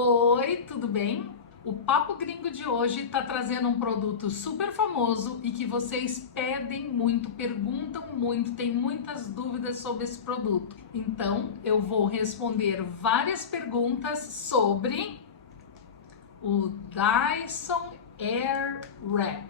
Oi, tudo bem? O Papo Gringo de hoje está trazendo um produto super famoso e que vocês pedem muito, perguntam muito, têm muitas dúvidas sobre esse produto. Então, eu vou responder várias perguntas sobre o Dyson Airwrap.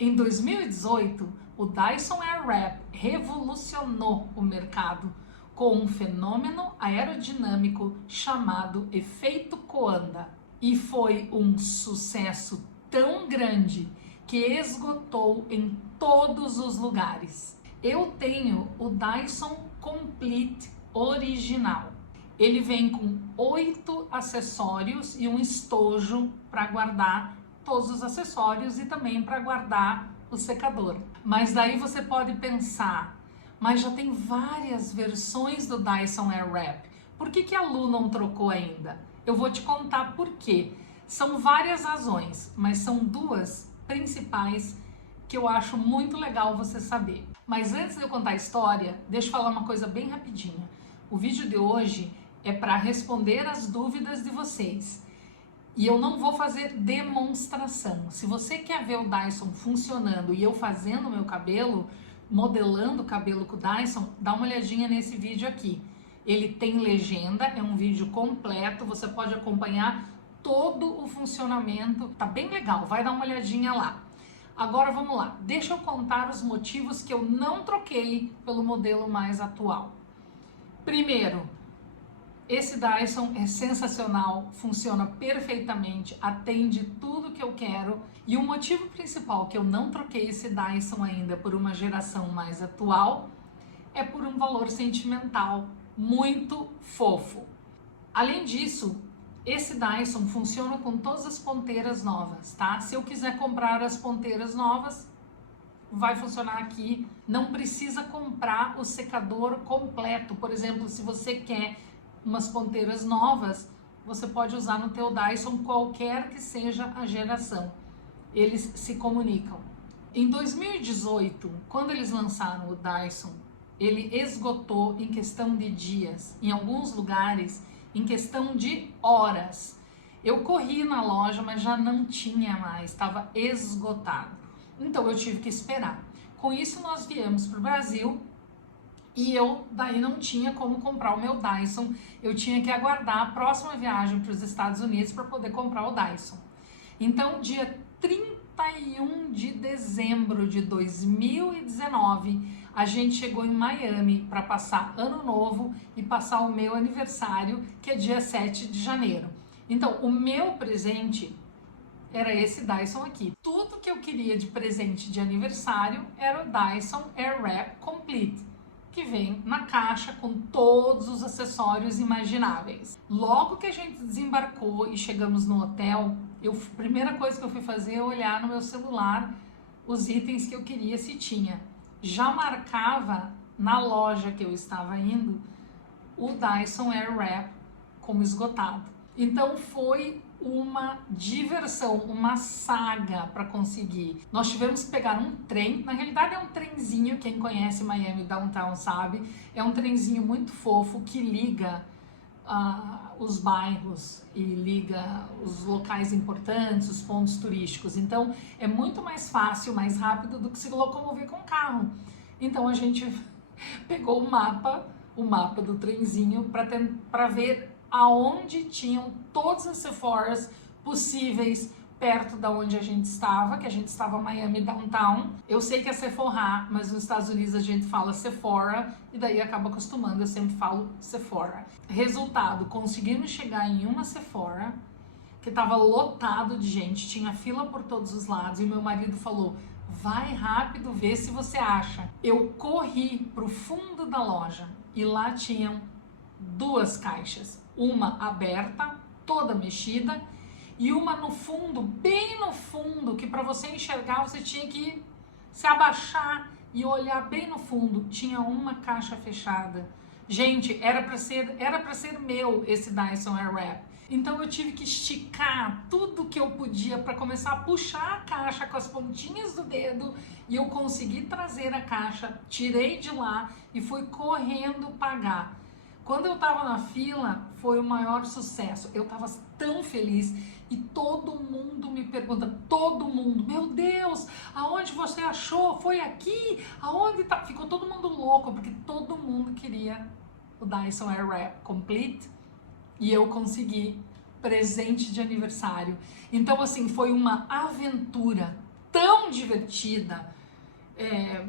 Em 2018, o Dyson Airwrap revolucionou o mercado com um fenômeno aerodinâmico chamado efeito Coanda e foi um sucesso tão grande que esgotou em todos os lugares. Eu tenho o Dyson Complete original. Ele vem com 8 acessórios e um estojo para guardar todos os acessórios e também para guardar o secador. Mas daí você pode pensar, mas já tem várias versões do Dyson Airwrap. Por que a Lu não trocou ainda? Eu vou te contar por quê. São várias razões, mas são duas principais que eu acho muito legal você saber. Mas antes de eu contar a história, deixa eu falar uma coisa bem rapidinho. O vídeo de hoje é para responder as dúvidas de vocês. E eu não vou fazer demonstração. Se você quer ver o Dyson funcionando e eu fazendo o meu cabelo, modelando o cabelo com o Dyson, dá uma olhadinha nesse vídeo aqui. Ele tem legenda, é um vídeo completo, você pode acompanhar todo o funcionamento. Tá bem legal, vai dar uma olhadinha lá. Agora vamos lá, deixa eu contar os motivos que eu não troquei pelo modelo mais atual. Primeiro, esse Dyson é sensacional, funciona perfeitamente, atende tudo que eu quero. E o motivo principal que eu não troquei esse Dyson ainda por uma geração mais atual é por um valor sentimental muito fofo. Além disso, esse Dyson funciona com todas as ponteiras novas, tá? Se eu quiser comprar as ponteiras novas, vai funcionar aqui. Não precisa comprar o secador completo. Por exemplo, se você quer umas ponteiras novas, você pode usar no teu Dyson qualquer que seja a geração. Eles se comunicam. Em 2018, quando eles lançaram o Dyson, ele esgotou em questão de dias. Em alguns lugares, em questão de horas. Eu corri na loja, mas já não tinha mais, estava esgotado. Então eu tive que esperar. Com isso, nós viemos para o Brasil. E eu daí não tinha como comprar o meu Dyson, eu tinha que aguardar a próxima viagem para os Estados Unidos para poder comprar o Dyson. Então, dia 31 de dezembro de 2019, a gente chegou em Miami para passar Ano Novo e passar o meu aniversário, que é dia 7 de janeiro. Então, o meu presente era esse Dyson aqui. Tudo que eu queria de presente de aniversário era o Dyson Airwrap Complete, que vem na caixa com todos os acessórios imagináveis. Logo que a gente desembarcou e chegamos no hotel, a primeira coisa que eu fui fazer é olhar no meu celular os itens que eu queria, se tinha. Já marcava na loja que eu estava indo o Dyson Airwrap como esgotado. Então foi uma diversão, uma saga para conseguir. Nós tivemos que pegar um trem, na realidade é um trenzinho, quem conhece Miami Downtown sabe, é um trenzinho muito fofo que liga os bairros e liga os locais importantes, os pontos turísticos. Então é muito mais fácil, mais rápido do que se locomover com carro. Então a gente pegou o mapa do trenzinho para ver aonde tinham todas as Sephoras possíveis perto da onde a gente estava, que a gente estava em Miami Downtown. Eu sei que é Sephora, mas nos Estados Unidos a gente fala Sephora e daí acaba acostumando, eu sempre falo Sephora. Resultado, conseguimos chegar em uma Sephora que estava lotado de gente, tinha fila por todos os lados e meu marido falou: vai rápido, vê se você acha. Eu corri pro fundo da loja e lá tinham 2 caixas. Uma aberta, toda mexida, e uma no fundo, bem no fundo, que para você enxergar você tinha que se abaixar e olhar bem no fundo. Tinha uma caixa fechada. Gente, era para ser meu esse Dyson Airwrap. Então eu tive que esticar tudo que eu podia para começar a puxar a caixa com as pontinhas do dedo e eu consegui trazer a caixa, tirei de lá e fui correndo pagar. Quando eu tava na fila, foi o maior sucesso. Eu tava tão feliz e todo mundo me pergunta, todo mundo, meu Deus, aonde você achou? Foi aqui? Aonde tá? Ficou todo mundo louco, porque todo mundo queria o Dyson Airwrap Complete e eu consegui presente de aniversário. Então, assim, foi uma aventura tão divertida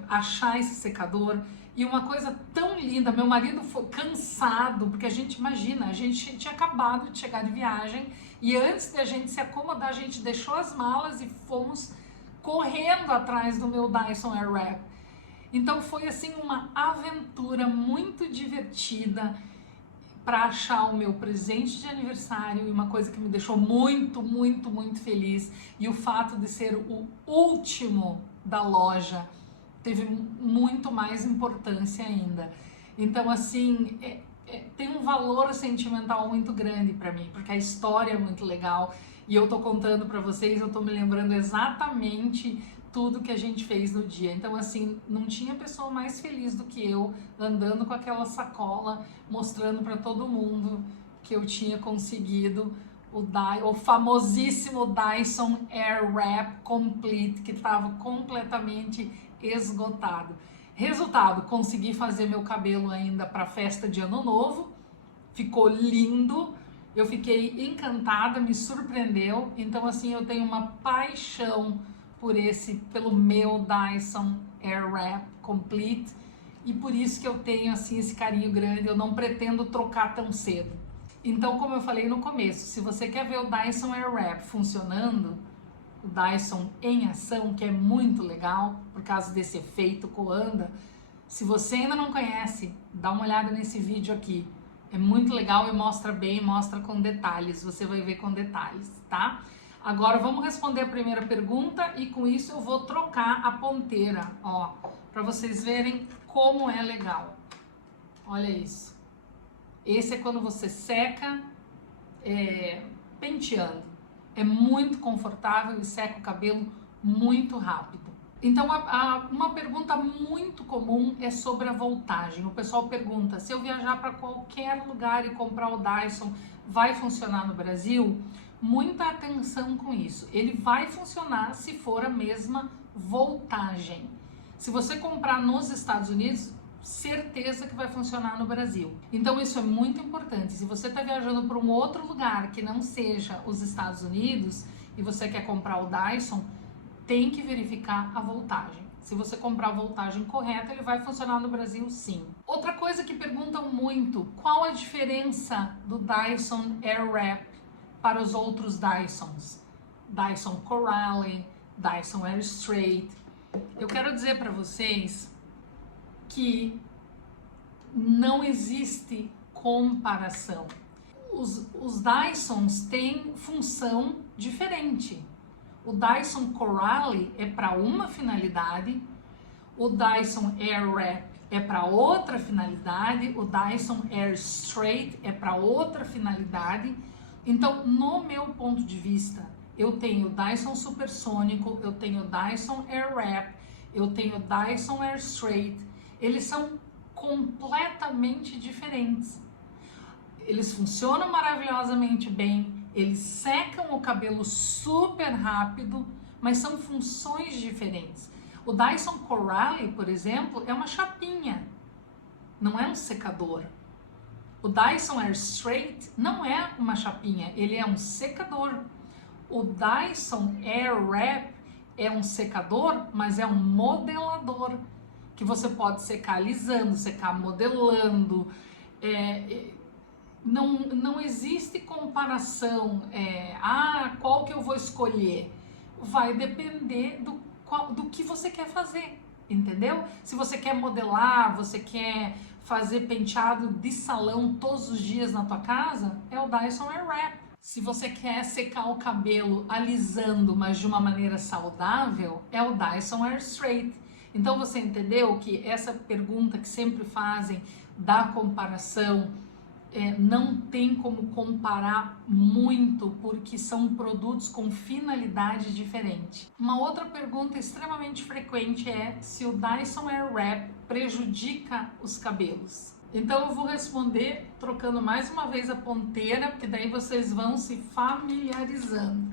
achar esse secador. E uma coisa tão linda, meu marido foi cansado, porque a gente, imagina, a gente tinha acabado de chegar de viagem e antes de a gente se acomodar, a gente deixou as malas e fomos correndo atrás do meu Dyson Airwrap. Então foi assim uma aventura muito divertida para achar o meu presente de aniversário e uma coisa que me deixou muito, muito, muito feliz. E o fato de ser o último da loja teve muito mais importância ainda. Então, assim, tem um valor sentimental muito grande para mim, porque a história é muito legal e eu tô contando para vocês, eu tô me lembrando exatamente tudo que a gente fez no dia. Então, assim, não tinha pessoa mais feliz do que eu andando com aquela sacola, mostrando para todo mundo que eu tinha conseguido o famosíssimo Dyson Airwrap Complete, que estava completamente esgotado. Resultado, consegui fazer meu cabelo ainda para a festa de Ano Novo, ficou lindo, eu fiquei encantada, me surpreendeu. Então, assim, eu tenho uma paixão pelo meu Dyson Airwrap Complete e por isso que eu tenho assim esse carinho grande, eu não pretendo trocar tão cedo. Então, como eu falei no começo, se você quer ver o Dyson Airwrap funcionando, o Dyson em ação, que é muito legal por causa desse efeito coanda, se você ainda não conhece, dá uma olhada nesse vídeo aqui. É muito legal e mostra bem, mostra com detalhes, você vai ver com detalhes, tá? Agora vamos responder a primeira pergunta e com isso eu vou trocar a ponteira, ó, para vocês verem como é legal. Olha isso. Esse é quando você seca penteando. É muito confortável e seca o cabelo muito rápido. Então, uma pergunta muito comum é sobre a voltagem. O pessoal pergunta, se eu viajar para qualquer lugar e comprar o Dyson, vai funcionar no Brasil? Muita atenção com isso. Ele vai funcionar se for a mesma voltagem. Se você comprar nos Estados Unidos, certeza que vai funcionar no Brasil. Então isso é muito importante. Se você está viajando para um outro lugar que não seja os Estados Unidos e você quer comprar o Dyson, tem que verificar a voltagem. Se você comprar a voltagem correta, ele vai funcionar no Brasil sim. Outra coisa que perguntam muito, qual a diferença do Dyson Airwrap para os outros Dysons? Dyson Coralie, Dyson Air Straight. Eu quero dizer para vocês que não existe comparação. Os Dysons têm função diferente. O Dyson Coralie é para uma finalidade, o Dyson Airwrap é para outra finalidade, o Dyson Air Straight é para outra finalidade. Então, no meu ponto de vista, eu tenho Dyson Supersônico, eu tenho Dyson Airwrap, eu tenho Dyson Air Straight. Eles são completamente diferentes. Eles funcionam maravilhosamente bem, eles secam o cabelo super rápido, mas são funções diferentes. O Dyson Coralie, por exemplo, é uma chapinha, não é um secador. O Dyson Air Straight não é uma chapinha, ele é um secador. O Dyson Airwrap é um secador, mas é um modelador, que você pode secar alisando, secar modelando. Não existe comparação, qual que eu vou escolher? Vai depender do que você quer fazer, entendeu? Se você quer modelar, você quer fazer penteado de salão todos os dias na tua casa, é o Dyson Airwrap. Se você quer secar o cabelo alisando, mas de uma maneira saudável, é o Dyson Air Straight. Então você entendeu que essa pergunta que sempre fazem da comparação não tem como comparar muito, porque são produtos com finalidade diferente. Uma outra pergunta extremamente frequente é se o Dyson Airwrap prejudica os cabelos. Então eu vou responder trocando mais uma vez a ponteira, porque daí vocês vão se familiarizando.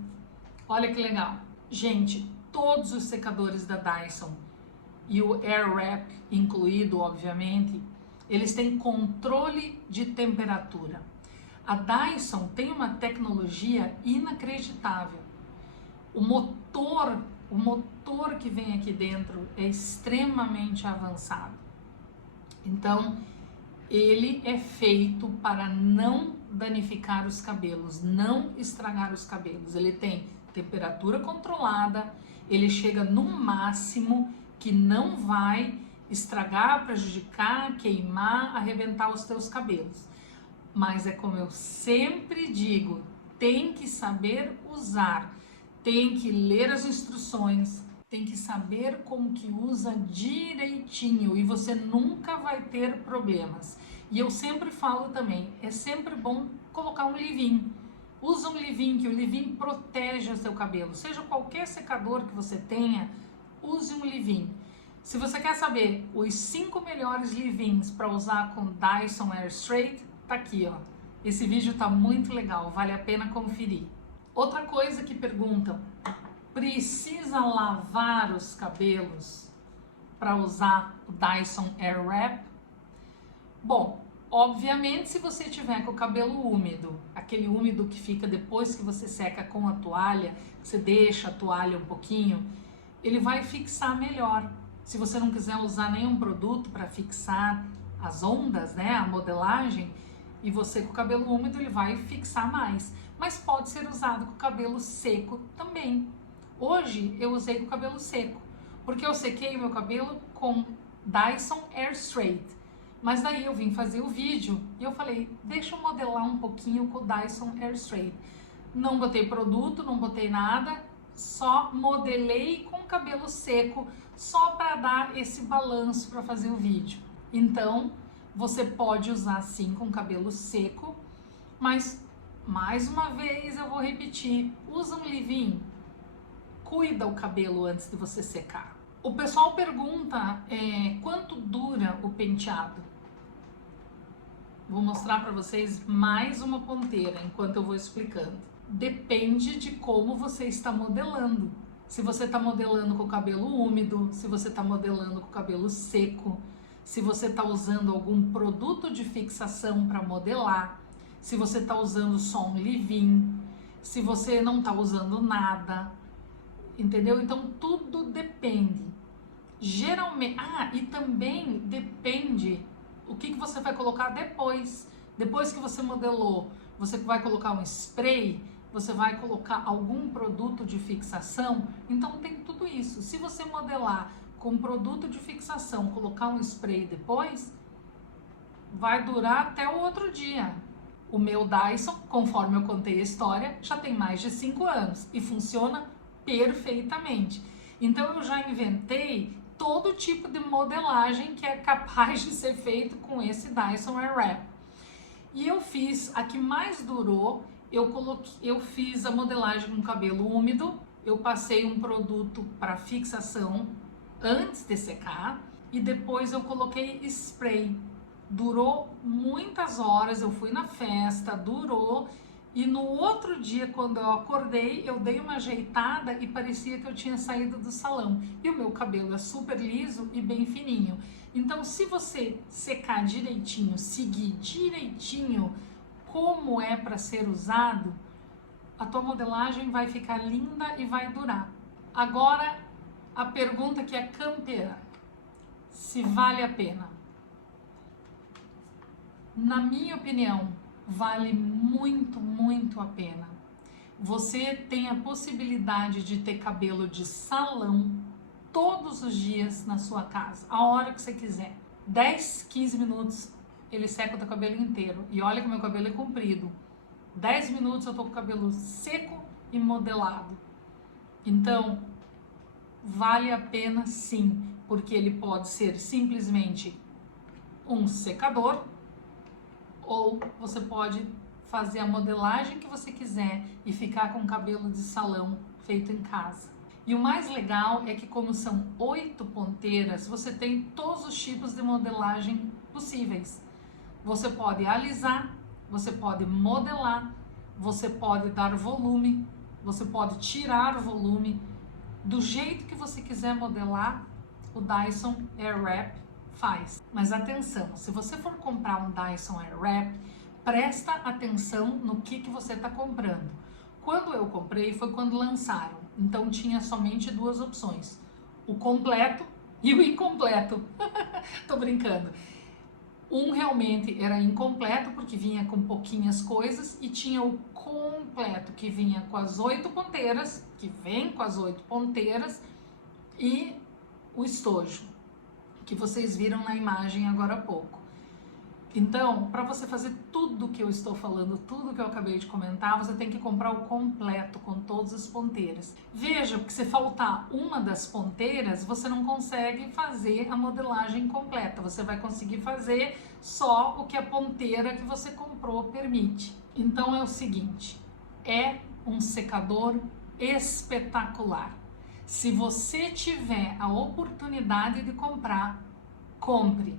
Olha que legal. Gente, todos os secadores da Dyson, e o Airwrap incluído, obviamente, eles têm controle de temperatura. A Dyson tem uma tecnologia inacreditável. O motor que vem aqui dentro é extremamente avançado. Então, ele é feito para não danificar os cabelos, não estragar os cabelos. Ele tem temperatura controlada, ele chega no máximo que não vai estragar, prejudicar, queimar, arrebentar os teus cabelos. Mas é como eu sempre digo, tem que saber usar, tem que ler as instruções, tem que saber como que usa direitinho e você nunca vai ter problemas. E eu sempre falo também, é sempre bom colocar um leave-in. Usa um leave-in, que o leave-in protege o seu cabelo. Seja qualquer secador que você tenha, use um leave-in. Se você quer saber os 5 melhores leave-ins para usar com Dyson Air Straight, tá aqui, ó. Esse vídeo tá muito legal, vale a pena conferir. Outra coisa que perguntam, precisa lavar os cabelos para usar o Dyson Airwrap? Bom, obviamente se você tiver com o cabelo úmido, aquele úmido que fica depois que você seca com a toalha, você deixa a toalha um pouquinho, ele vai fixar melhor. Se você não quiser usar nenhum produto para fixar as ondas, né, a modelagem, e você com o cabelo úmido, ele vai fixar mais. Mas pode ser usado com o cabelo seco também. Hoje eu usei com o cabelo seco, porque eu sequei o meu cabelo com Dyson Air Straight. Mas daí eu vim fazer o vídeo e eu falei, deixa eu modelar um pouquinho com o Dyson Air Straight. Não botei produto, não botei nada, só modelei com o cabelo seco, só para dar esse balanço para fazer o vídeo. Então, você pode usar sim com cabelo seco, mas mais uma vez eu vou repetir, usa um leave-in, cuida o cabelo antes de você secar. O pessoal pergunta quanto dura o penteado. Vou mostrar para vocês mais uma ponteira enquanto eu vou explicando. Depende de como você está modelando. Se você está modelando com o cabelo úmido, se você está modelando com o cabelo seco, se você está usando algum produto de fixação para modelar, se você está usando só um leave-in, se você não está usando nada, entendeu? Então tudo depende. Geralmente, e também depende o que você vai colocar depois. Depois que você modelou, você vai colocar um spray, você vai colocar algum produto de fixação, então tem tudo isso. Se você modelar com produto de fixação, colocar um spray depois, vai durar até o outro dia. O meu Dyson, conforme eu contei a história, já tem mais de 5 anos e funciona perfeitamente. Então eu já inventei todo tipo de modelagem que é capaz de ser feito com esse Dyson Airwrap. E eu fiz, a que mais durou, eu fiz a modelagem com cabelo úmido, eu passei um produto para fixação antes de secar e depois eu coloquei spray. Durou muitas horas, eu fui na festa, durou, e no outro dia, quando eu acordei, eu dei uma ajeitada e parecia que eu tinha saído do salão. E o meu cabelo é super liso e bem fininho. Então, se você secar direitinho, seguir direitinho como é para ser usado, a tua modelagem vai ficar linda e vai durar. Agora, a pergunta que é campeã, se vale a pena. Na minha opinião, vale muito, muito a pena. Você tem a possibilidade de ter cabelo de salão todos os dias na sua casa, a hora que você quiser. 10, 15 minutos, ele seca o teu cabelo inteiro. E olha que meu cabelo é comprido. 10 minutos eu tô com o cabelo seco e modelado. Então, vale a pena sim, porque ele pode ser simplesmente um secador, ou você pode fazer a modelagem que você quiser e ficar com cabelo de salão feito em casa. E o mais legal é que, como são 8 ponteiras, você tem todos os tipos de modelagem possíveis. Você pode alisar, você pode modelar, você pode dar volume, você pode tirar volume. Do jeito que você quiser modelar, o Dyson Airwrap faz. Mas atenção, se você for comprar um Dyson Airwrap, presta atenção no que você está comprando. Quando eu comprei foi quando lançaram, então tinha somente 2 opções, o completo e o incompleto. Tô brincando. Um realmente era incompleto porque vinha com pouquinhas coisas, e tinha o completo que vinha com as 8 ponteiras, que vem com as 8 ponteiras, e o estojo, que vocês viram na imagem agora há pouco. Então, para você fazer tudo que eu estou falando, tudo que eu acabei de comentar, você tem que comprar o completo com todas as ponteiras. Veja que se faltar uma das ponteiras, você não consegue fazer a modelagem completa. Você vai conseguir fazer só o que a ponteira que você comprou permite. Então é o seguinte, é um secador espetacular. Se você tiver a oportunidade de comprar, compre.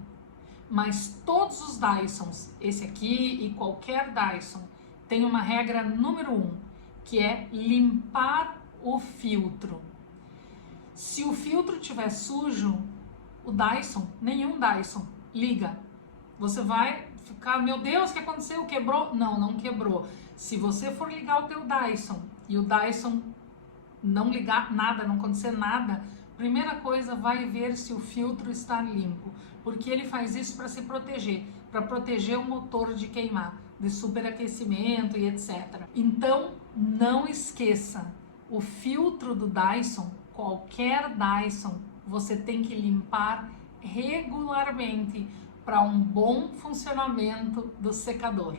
Mas todos os Dysons, esse aqui e qualquer Dyson, tem uma regra número 1, que é limpar o filtro. Se o filtro estiver sujo, o Dyson, nenhum Dyson, liga. Você vai ficar, meu Deus, o que aconteceu? Quebrou? Não, não quebrou. Se você for ligar o teu Dyson e o Dyson não ligar nada, não acontecer nada, primeira coisa, vai ver se o filtro está limpo, porque ele faz isso para se proteger, para proteger o motor de queimar, de superaquecimento e etc. Então, não esqueça, o filtro do Dyson, qualquer Dyson, você tem que limpar regularmente para um bom funcionamento do secador.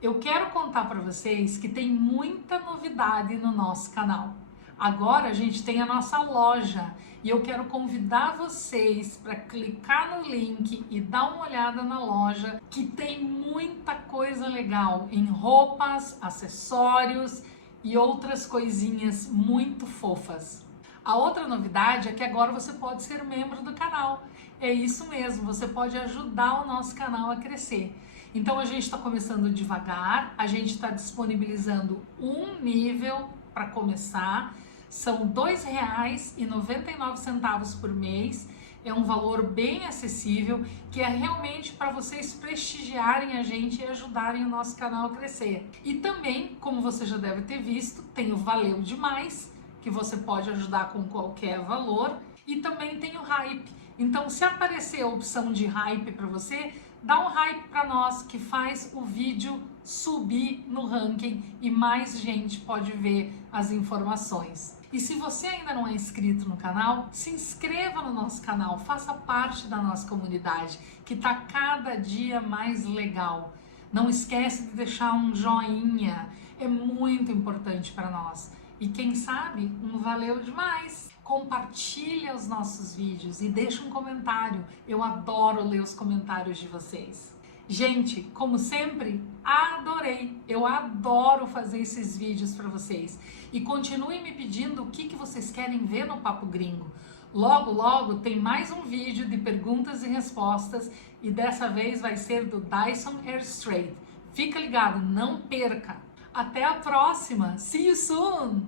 Eu quero contar para vocês que tem muita novidade no nosso canal. Agora a gente tem a nossa loja e eu quero convidar vocês para clicar no link e dar uma olhada na loja, que tem muita coisa legal em roupas, acessórios e outras coisinhas muito fofas. A outra novidade é que agora você pode ser membro do canal. É isso mesmo, você pode ajudar o nosso canal a crescer. Então a gente está começando devagar, a gente está disponibilizando um nível para começar. São R$ 2,99 por mês, é um valor bem acessível, que é realmente para vocês prestigiarem a gente e ajudarem o nosso canal a crescer. E também, como você já deve ter visto, tem o Valeu Demais, que você pode ajudar com qualquer valor, e também tem o Hype. Então, se aparecer a opção de Hype para você, dá um Hype para nós, que faz o vídeo subir no ranking e mais gente pode ver as informações. E se você ainda não é inscrito no canal, se inscreva no nosso canal, faça parte da nossa comunidade, que está cada dia mais legal. Não esquece de deixar um joinha, é muito importante para nós. E quem sabe, um valeu demais. Compartilha os nossos vídeos e deixa um comentário. Eu adoro ler os comentários de vocês. Gente, como sempre, adorei! Eu adoro fazer esses vídeos para vocês. E continuem me pedindo o que vocês querem ver no Papo Gringo. Logo, logo tem mais um vídeo de perguntas e respostas, e dessa vez vai ser do Dyson Airstrait. Fica ligado, não perca! Até a próxima! See you soon!